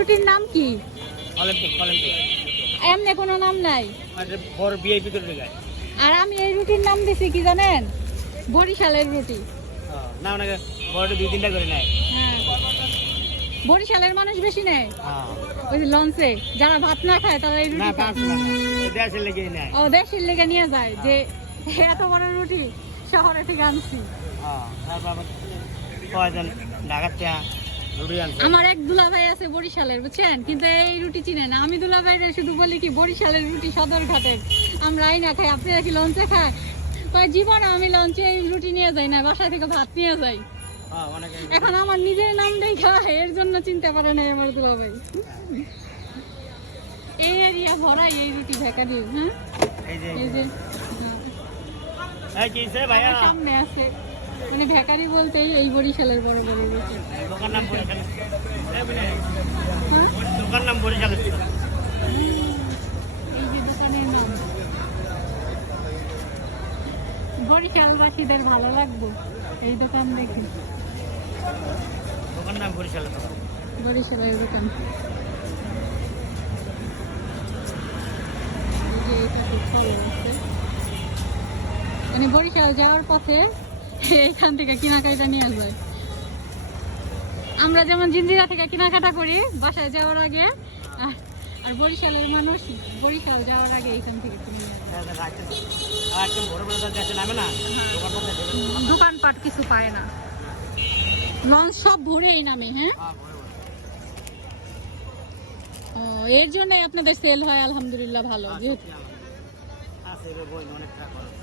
রুটির নাম কি? Olympic Olympic. এমনি কোনো নাম নাই? আর বড় ভিআইপি করে গায় আর আমি এই রুটির নাম দিছি কি জানেন? বরিশালের রুটি। না ওনাকে বড় দুই তিনটা করে নেয়। হ্যাঁ। বরিশালের মানুষ বেশি নেয়? হ্যাঁ। ওই লঞ্চে যারা ভাত না খায় তারা এই না রুটি দেশের লেগে নেয়। ও দেশের লেগে নিয়ে যায় যে এত বড় রুটি শহরে থেকে আনছি। হ্যাঁ তারপর ঢাকার আমার এক দুলাভাই আছে বরিশালের বুঝছেন? কিন্তু এই রুটি চিনে না। আমি দুলাভাইরে শুধু বলি কি বরিশালের রুটি সদর ঘাটের আমরা আই না খাই আপনারা কি লঞ্চে খায়? কয় জীবন আমি লঞ্চে এই রুটি নিয়ে যাই না বাসা থেকে ভাত নিয়ে যাই। হ্যাঁ এখন আমার নিজের নাম দেখা এর জন্য চিনতে পারে না আমার দুলাভাই। এই এরিয়া ভরাই এই রুটি ভেকা দিও হ্যাঁ? এই যে এই যে ভাইয়া? সামনে আছে। মানে ভেকারি বলতেই এই বরিশালের বড় বড় দোকান নাম বরিশাল। হ্যাঁ? দোকান নাম বরিশাল। এই যে দোকানের নাম। বরিশালবাসীদের ভালো লাগবে এই দোকান দেখি। দোকান নাম বরিশালের দোকান। লাগছে। মানে বরিশাল যাওয়ার পথে এইখান থেকে কেনাকাটা নিয়ে যায় আমরা যেমন জিঞ্জিরা থেকে কেনাকাটা করি বাসায় যাওয়ার আগে আর বরিশালের মানুষ বরিশাল যাওয়ার আগে এইখান থেকে কিনে দোকান পাশে দোকানপাট কিছু পায় না। লঞ্চ সব ভরে নামে হ্যাঁ? হ্যাঁ ও, এর জন্য আপনাদের সেল হয় আলহামদুলিল্লাহ ভালো যেহেতু আছে রে বই অনেক টাকা খরচ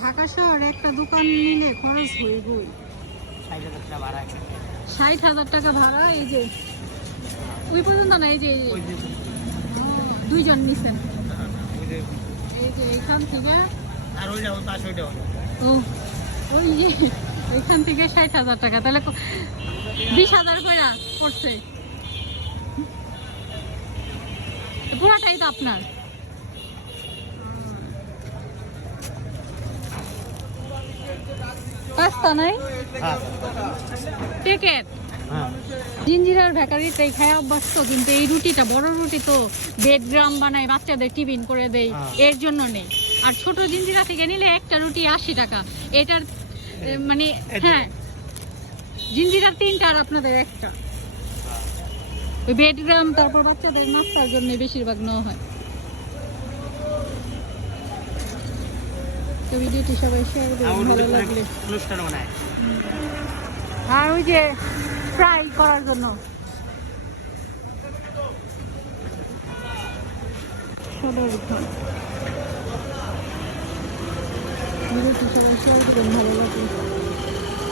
ঢাকা শহরে একটা দোকান নিলে খরচ হয়ে ষাট হাজার টাকা ভাড়া এই যে ওই পর্যন্ত না এই যে দুইজন নিছেন। এই যে এইখান থেকে আর ওই যাব পাঁচ ওইটাও ও ওই যে ওইখান থেকে ষাট হাজার টাকা। তাহলে বিশ হাজার করে পড়ছে। পুরাটাই তো আপনার। পাস্তা নাই? হ্যাঁ। প্যাকেট হ্যাঁ। জিঞ্জিরার ভেকারিটাই খায় অভ্যস্ত কিন্তু এই রুটিটা বড় রুটি তো দেড় গ্রাম বানায় বাচ্চাদের টিফিন করে দেই হ্যাঁ। এর জন্য নেই। আর ছোট জিঞ্জিরা থেকে নিলে একটা রুটি আশি টাকা। এটার মানে হ্যাঁ। জিঞ্জিরার তিনটা আর আপনাদের একটা। ওই বেড গ্রাম তারপর বাচ্চাদের নাস্তার জন্য বেশিরভাগ নেওয়া হয়। তো ভিডিওটি সবাই শেয়ার করবেন ভালো লাগলে। আর ওই যে ফ্রাই করার জন্য। ভিডিওটি সবাই শেয়ার করবেন ভালো লাগলে।